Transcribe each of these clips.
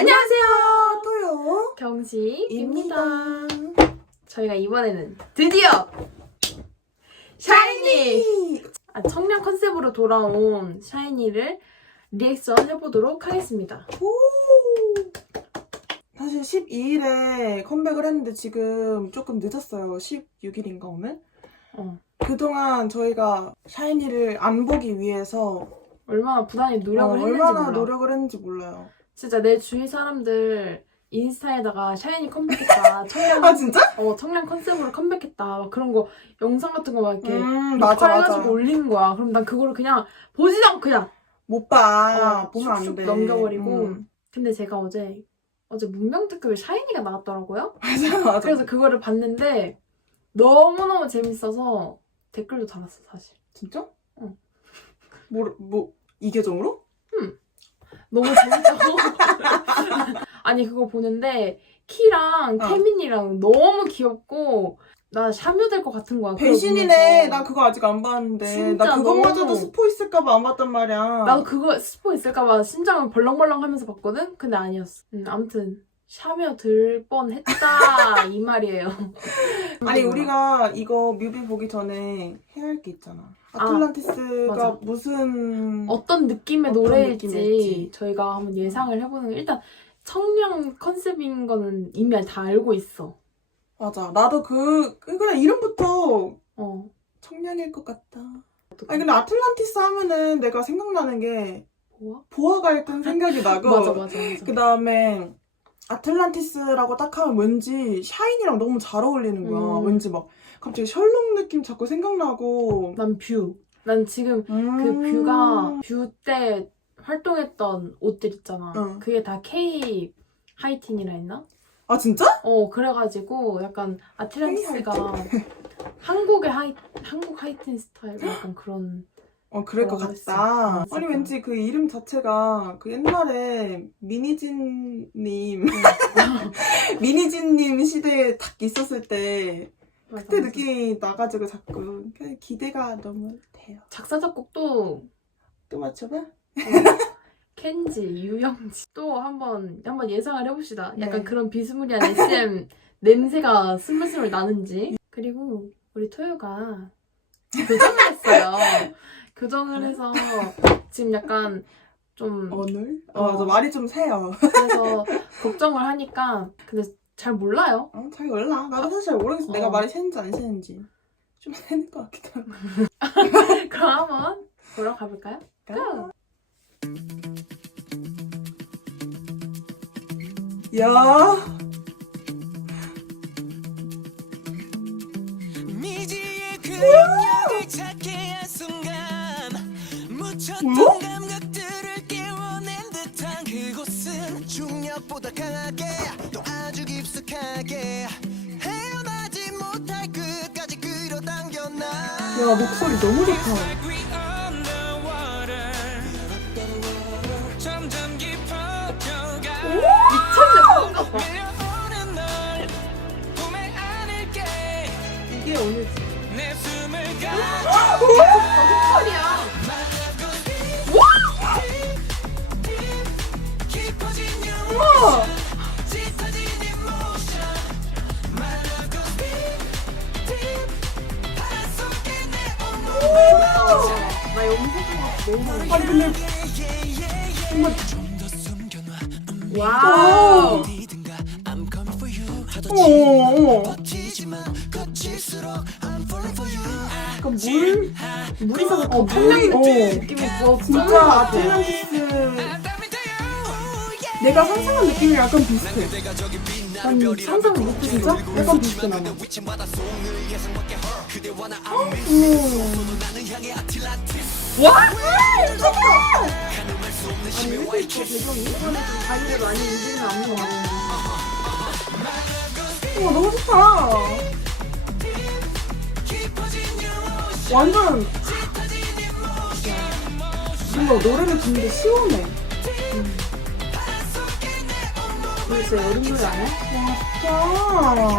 안녕하세요. 또요. 경식입니다. 입니다. 저희가 이번에는 드디어 샤이니! 아, 청량 컨셉으로 돌아온 샤이니를 리액션 해보도록 하겠습니다. 오. 사실 12일에 컴백을 했는데 지금 조금 늦었어요. 16일인가 오늘? 어. 그동안 저희가 샤이니를 안 보기 위해서 얼마나 부단히 노력을 어, 했는지 얼마나 몰라. 노력을 했는지 몰라요. 진짜 내 주위 사람들 인스타에다가 샤이니 컴백했다. 청량, 아 진짜? 어, 청량 컨셉으로 컴백했다. 막 그런 거 영상 같은 거 막 이렇게 음 맞아 해가지고 맞아. 올리는 거야. 그럼 난 그거를 그냥 보지도 않고 그냥 못 봐. 어, 보면 안 돼. 넘겨버리고. 음. 근데 제가 어제 어제 문명특급에 샤이니가 나왔더라고요. 맞아 맞아. 그래서 그거를 봤는데 너무너무 재밌어서 댓글도 달았어 사실. 진짜? 응. 뭐, 뭐, 이 계정으로? 너무 재밌다고. 아니 그거 보는데 키랑 어. 태민이랑 너무 귀엽고 나 샤뮤 될 것 같은 거야. 배신이네. 나 그거 아직 안 봤는데. 진짜 나 그것마저도 너무- 스포 있을까봐 안 봤단 말이야. 나도 그거 스포 있을까봐 심장을 벌렁벌렁 하면서 봤거든? 근데 아니었어. 음, 아무튼 샤뮤 들 뻔했다 이 말이에요. 아니 우리가 이거 뮤비 보기 전에 해야 할 게 있잖아. 아, 아틀란티스가 맞아. 무슨 어떤 느낌의 어떤 노래일지 느낌일지. 저희가 한번 예상을 해보는 거 일단 청량 컨셉인 거는 이미 다 알고 있어. 맞아. 나도 그 그- 그냥 이름부터 어. 청량일 것 같다. 어떡해. 아니 근데 아틀란티스 하면은 내가 생각나는 게 보아? 보아가 일단 생각이 나고 맞아 맞아 맞아. 그 다음에 아틀란티스라고 딱 하면 왠지 샤인이랑 너무 잘 어울리는 거야. 음. 왠지 막 갑자기 셜록 느낌 자꾸 생각나고. 난 뷰. 난 지금 그 음. 뷰가 뷰 때 활동했던 옷들 있잖아. 응. 그게 다 K 하이틴이라 했나? 아 진짜? 어 그래가지고 약간 아틀란티스가 한국의 하이 한국 하이틴 스타일 약간 그런 어 그럴 것 같다. 아니 응, 왠지 그 이름 자체가 그 옛날에 미니진님 미니진님 시대에 딱 있었을 때 맞아, 그때 맞아. 느낌이 나가지고 자꾸 그냥 기대가 너무 돼요. 작사 작곡도 또 맞춰봐? 켄지, 유영지 또 한번 한번 예상을 해봅시다. 약간 네. 그런 비스무리한 SM 냄새가 스물스물 나는지. 그리고 우리 토요가 교정을 했어요. 교정을 해서 지금 약간 좀 오늘? 어. 어, 맞아 말이 좀 세요. 그래서 걱정을 하니까 근데 잘 몰라요. 어, 잘 몰라. 나도 사실 잘 모르겠어. 어. 내가 말이 새는지 안 새는지. 좀 새는 것 같기도 하고. 그럼 한번 보러 가볼까요? 고! 야, 미지의 그 능력을 찾게 한 뭐야? 나야 목소리 너무 좋다. 아. 아니 근데 정말 음, 와우. you 약간 물 있어서 어, 청량 어. 느낌이 더 진짜 아틀란티스 내가 상상한 느낌이랑 약간 비슷해. 아니 상상 못해 진짜? 약간 비슷해 나는. 와! 아니 왜 이렇게 배경이 이번에 좀 자기를 많이 움직이면 안 좋아. 우와 너무 좋다. 완전 뭔가 노래를 듣는데 시원해. 그래서 여름 노래 아니야? 와 좋다.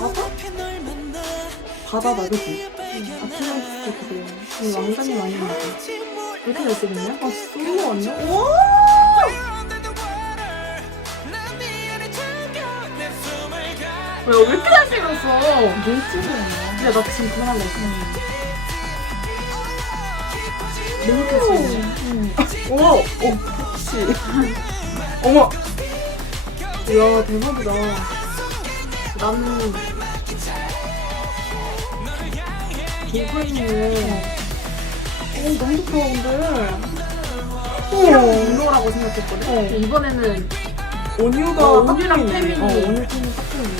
바다? 바다다 그지? 아침에 그래요. 이 왕관이 많이 나와. 이렇게 됐거든요. 아, 너무 왔네. 왜 이렇게 잘생겼어? 눈치보였네. 야, 나 지금 그만한 거 그만. 너무 좋지. 와, 어, 혹시. 어머. 이야, 대박이다. 나는 동물이는 오, 너무 좋다, 근데. 키랑 어, 운동라고 생각했거든. 어. 근데 이번에는 온유가 어, 딱 온유랑 보이네. 태민이. 어, 온유 태민이 딱 보이네.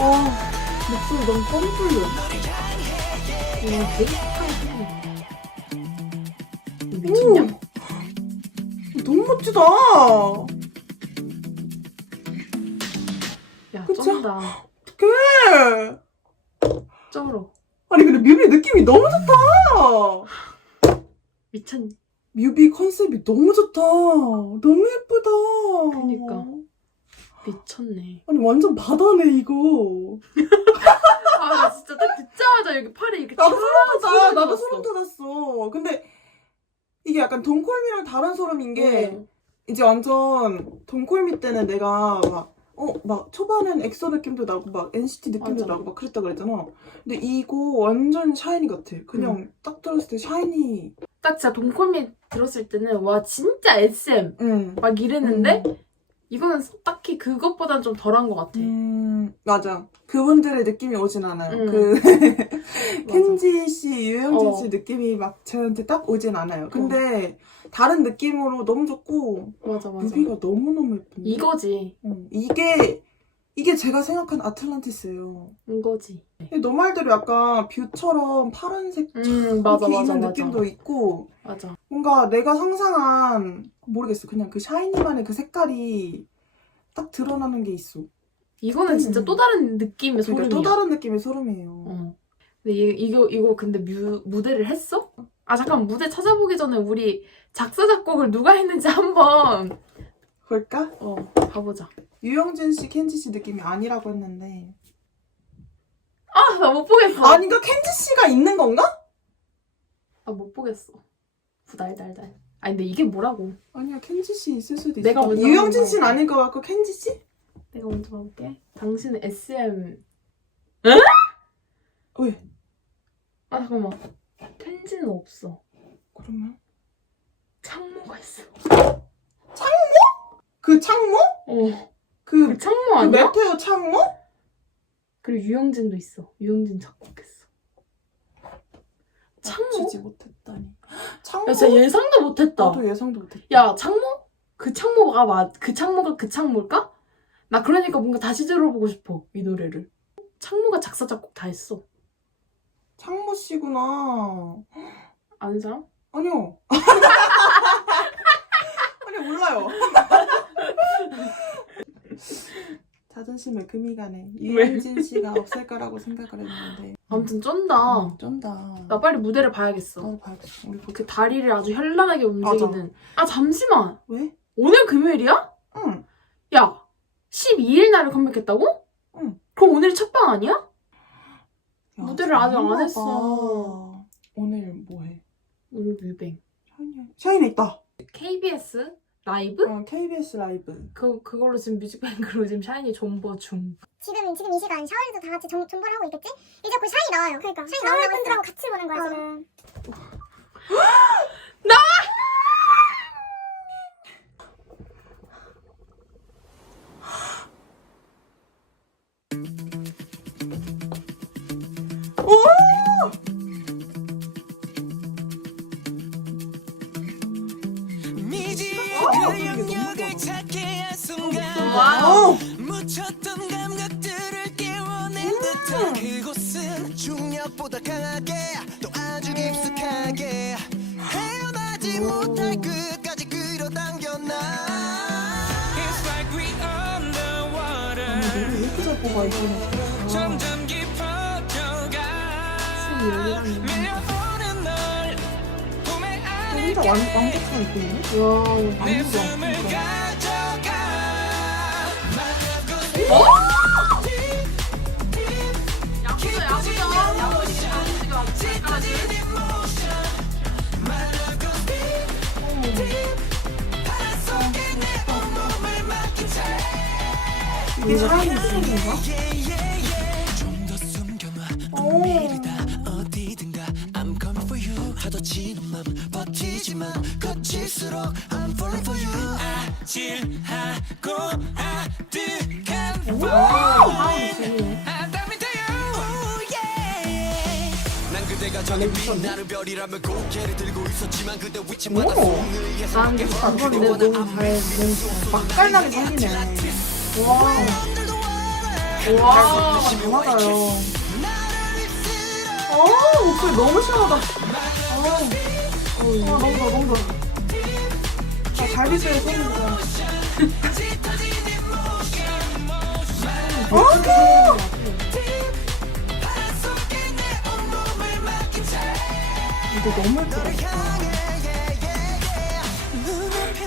아, 목소리 너무 뻥 뚫려. 와, 되게 스타일이 미쳤냐? 너무 멋지다. 야, 그쵸? 쩐다. 쩔어. 아니, 근데 뮤비 느낌이 너무 좋다. 미쳤. 뮤비 컨셉이 너무 좋다. 너무 예쁘다. 그니까. 미쳤네. 아니, 완전 바다네, 이거. 아, 나 진짜 딱 듣자마자 여기 팔에 이렇게 나도 쫙 소름. 소름이 나도. 소름 돋았어. 근데 이게 약간 돈콜미랑 다른 소름인 게 어. 이제 완전 돈콜미 때는 내가 막 어, 막 초반엔 엑소 느낌도 나고 막 NCT 느낌도 맞아. 나고 막 그랬다 그랬잖아. 근데 이거 완전 샤이니 같아. 그냥 딱 들었을 때 샤이니. 딱 진짜 동콜미 들었을 때는 와 진짜 SM 응. 막 이랬는데 이거는 딱히 그것보단 좀 덜한 것 같아. 음, 맞아. 그분들의 느낌이 오진 않아요. 음. 그. 켄지 씨, 유영진 어. 씨 느낌이 막 저한테 딱 오진 않아요. 근데 다른 느낌으로 너무 좋고 맞아 맞아. 뮤비가 너무 너무 예쁜데. 이거지 응. 이게 이게 제가 생각한 아틀란티스예요. 이거지. 근데 너 말대로 약간 뷰처럼 파란색 음 맞아 이렇게 맞아 있는 맞아. 느낌도 있고 맞아. 뭔가 내가 상상한 모르겠어. 그냥 그 샤이니만의 그 색깔이 딱 드러나는 게 있어. 이거는 진짜 음. 또 다른 느낌의 그러니까 소름이야. 또 다른 느낌의 소름이에요. 어. 근데 이, 이거 이거 근데 뮤, 무대를 했어? 아 잠깐 무대 찾아보기 전에 우리 작사 작곡을 누가 했는지 한번 볼까? 어 봐보자. 유영진 씨, 켄지 씨 느낌이 아니라고 했는데 아 나 못 보겠어. 아닌가? 켄지 씨가 있는 건가? 아못 보겠어. 부달달달. 아니 근데 이게 뭐라고? 아니야 켄지 씨 있을 수도 있어. 내가 먼저 유영진 씨는 아닐 것 같고 켄지 씨? 내가 먼저 봐볼게. 당신은 SM. 왜? 아 잠깐만. 텐지는 없어. 그러면 창모가 있어. 그 창모? 어. 그, 그 창모 그 아니야? 메테오 창모? 그리고 유영진도 있어. 유영진 작곡했어. 창모? 맞추지 못했다니. 창모? 야 진짜 예상도 못했다. 나도 예상도 못했다. 야 창모? 그 창모가 맞? 그 창모가 그 창모일까? 나 그러니까 뭔가 다시 들어보고 싶어 이 노래를. 창모가 작사 작곡 다 했어. 창모 씨구나. 아는 사람? 아니요. 아니 몰라요. 자존심에 금이 가네. 유영진 씨가 없을 거라고 생각을 했는데. 아무튼 쩐다. 음, 쩐다. 나 빨리 무대를 봐야겠어. 나도 봐야겠어. 우리 보... 그 다리를 아주 현란하게 움직이는. 아 잠시만. 왜? 오늘 금요일이야? 응. 야 12일 날을 컴백했다고? 응. 그럼 오늘이 첫 방 아니야? 야, 무대를 아직 안 했어. 봐. 오늘 뭐 해? 오늘 뮤뱅. 샤이니. 샤이니 있다. KBS 라이브? 어, KBS 라이브. 그 그걸로 지금 뮤직뱅크로 지금 샤이니 존버 중. 지금 지금 이 시간 샤워에도 다 같이 정, 정보를 하고 있겠지? 이제 곧 샤이 나와요. 그러니까 샤이 나온다고 팬들하고 같이 보는 거야 지금. 미지 뽑아 이거는. 점점 깊어져가 밀려오는 널 꿈에 안에 혼자 완, 완벽한 느낌이네? 와. 숨을 그러니까. 가져가 야 이거 사인인가? 오, 난 이거 안 봤는데 너무 잘, 너무 맛깔나게 살리네. 와. 맞아요. 아, 목소리 너무 시원하다. 아, 아 너무 좋아, 너무 좋아. 아, 갈비뼈에 손이 좋아. 어, 이거 너무 예쁘다, 진짜.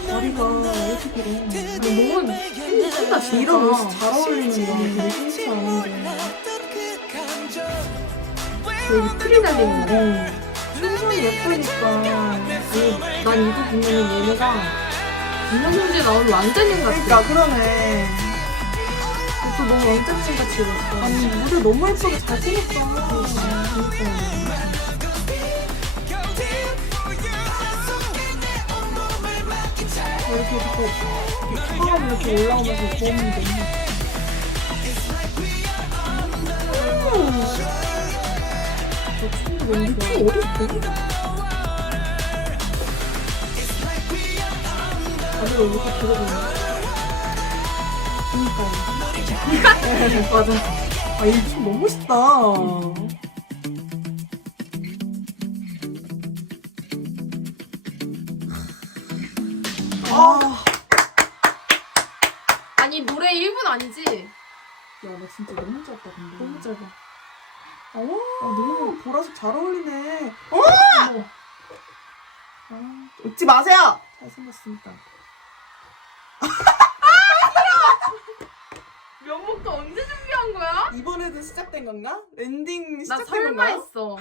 머리가 왜 이렇게 길어? 너 무 힘들다 진짜. 이런 옷이 잘 어울리는 거 되게 않은데. 여기 풀이 달리는 거. 어. 춤선이 예쁘니까. 아니, 난 이거 보면 얘네가 인형문제 나오는 왕자님 같아. 그러니까, 그러네. 또 너무 왕자님 같이 입었어. 아니, 무대 너무 예쁘게 잘 찍었다. 이렇게 자꾸 처음 이렇게 올라오면서 너무. 음. 너무. 춤 어디? 다들 이렇게 들어보네. 그니까요. 맞아. 아, 이 춤 너무 멋있다. 아, 아니 노래 1분 아니지? 야, 나 진짜 너무 짧다, 근데. 너무 짧아. 어, 너무 보라색 잘 어울리네. 어? 어머. 아, 웃지 마세요! 잘생겼으니까. 면목도 언제 준비한 거야? 이번에도 시작된 건가? 나 시작된 설마 건가? 했어.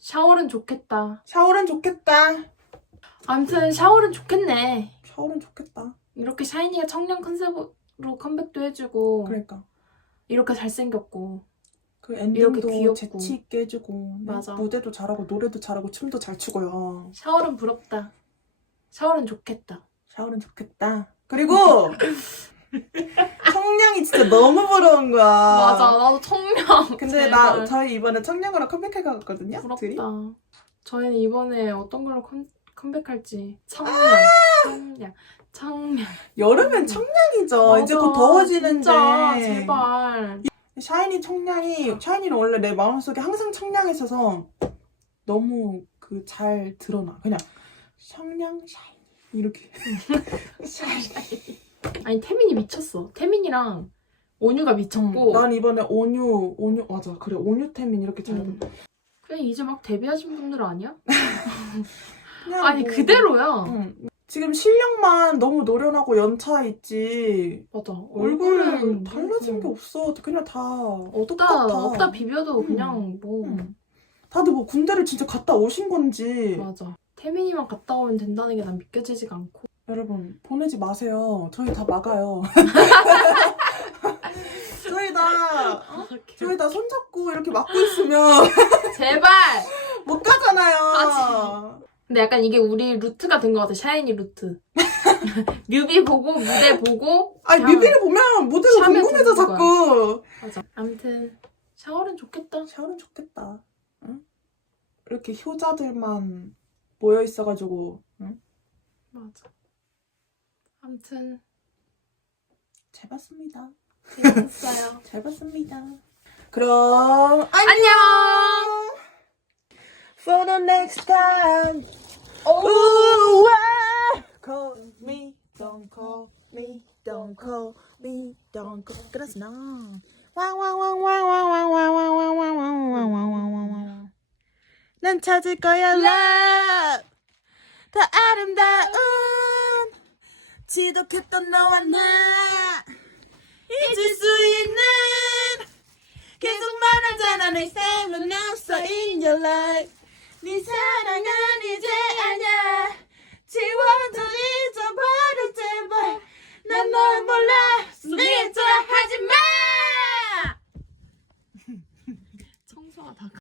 샤워는 좋겠다. 샤워는 좋겠다. 아무튼 샤워는 좋겠네. 샤워는 좋겠다. 이렇게 샤이니가 청량 컨셉으로 컴백도 해주고 그러니까. 이렇게 잘생겼고 그 이렇게 엔딩도 귀엽고. 재치 있게 해주고 네, 맞아. 무대도 잘하고 노래도 잘하고 춤도 잘 추고요. 샤워는 부럽다. 샤워는 좋겠다. 샤워는 좋겠다. 그리고 청량이 진짜 너무 부러운 거야. 맞아, 나도 청량. 근데 제발. 나 저희 이번에 청량으로 컴백해 가거든요. 부럽다. 둘이. 저희는 이번에 어떤 걸로 컴, 컴백할지 청량, 청량, 청량. 여름엔 청량이죠. 이제 곧 맞아, 더워지는데. 진짜 제발. 샤이니 청량이 샤이니는 원래 내 마음속에 항상 청량했어서 너무 그 잘 드러나. 그냥 청량 샤이니 이렇게. 샤이니. 아니 태민이 미쳤어. 태민이랑 온유가 미쳤고. 난 이번에 온유 온유 맞아 그래 온유 태민 이렇게 잘. 음. 그냥 이제 막 데뷔하신 분들 아니야? 그냥 아니 뭐- 그대로야. 응. 지금 실력만 너무 노련하고 연차 있지. 맞아. 얼굴은 얼굴은 달라진 게 그냥 없어. 그냥 다 없다 똑같아. 없다 비벼도 음. 그냥 뭐 응. 다들 뭐 군대를 진짜 갔다 오신 건지. 맞아. 태민이만 갔다 오면 된다는 게 난 믿겨지지가 않고. 여러분 보내지 마세요. 저희 다 막아요. 저희 다 어? 저희 다 손잡고 이렇게 막고 있으면 제발. 못 가잖아요. 아, 근데 약간 이게 우리 루트가 된 것 같아. 샤이니 루트. 뮤비 보고 무대 보고. 아니 그냥- 뮤비를 보면 모델가 샵에서 궁금해서 보는 자꾸. 맞아. 아무튼 샤워는 좋겠다. 샤워는 좋겠다. 응? 이렇게 효자들만 모여 있어가지고 응? 맞아. 아무튼 잘 봤습니다. 재밌었어요. 잘 봤습니다. 그럼 안녕. 안녕. For the next time. Ooh, ah. Call me, don't call me, don't call me, don't call. 그래서 나. 왕왕왕왕왕왕왕왕왕왕왕왕왕왕왕왕왕. 난 찾을 거야, love. 더 아름다운 지독했던 너와 나 잊을 수 있는 계속 말하잖아 내 삶은 없어 in your life 네 사랑은 이제 네 아냐. 지워도 잊어버려 제발. 난 널 몰라. 소리에 좋아하지마. 청소하다가.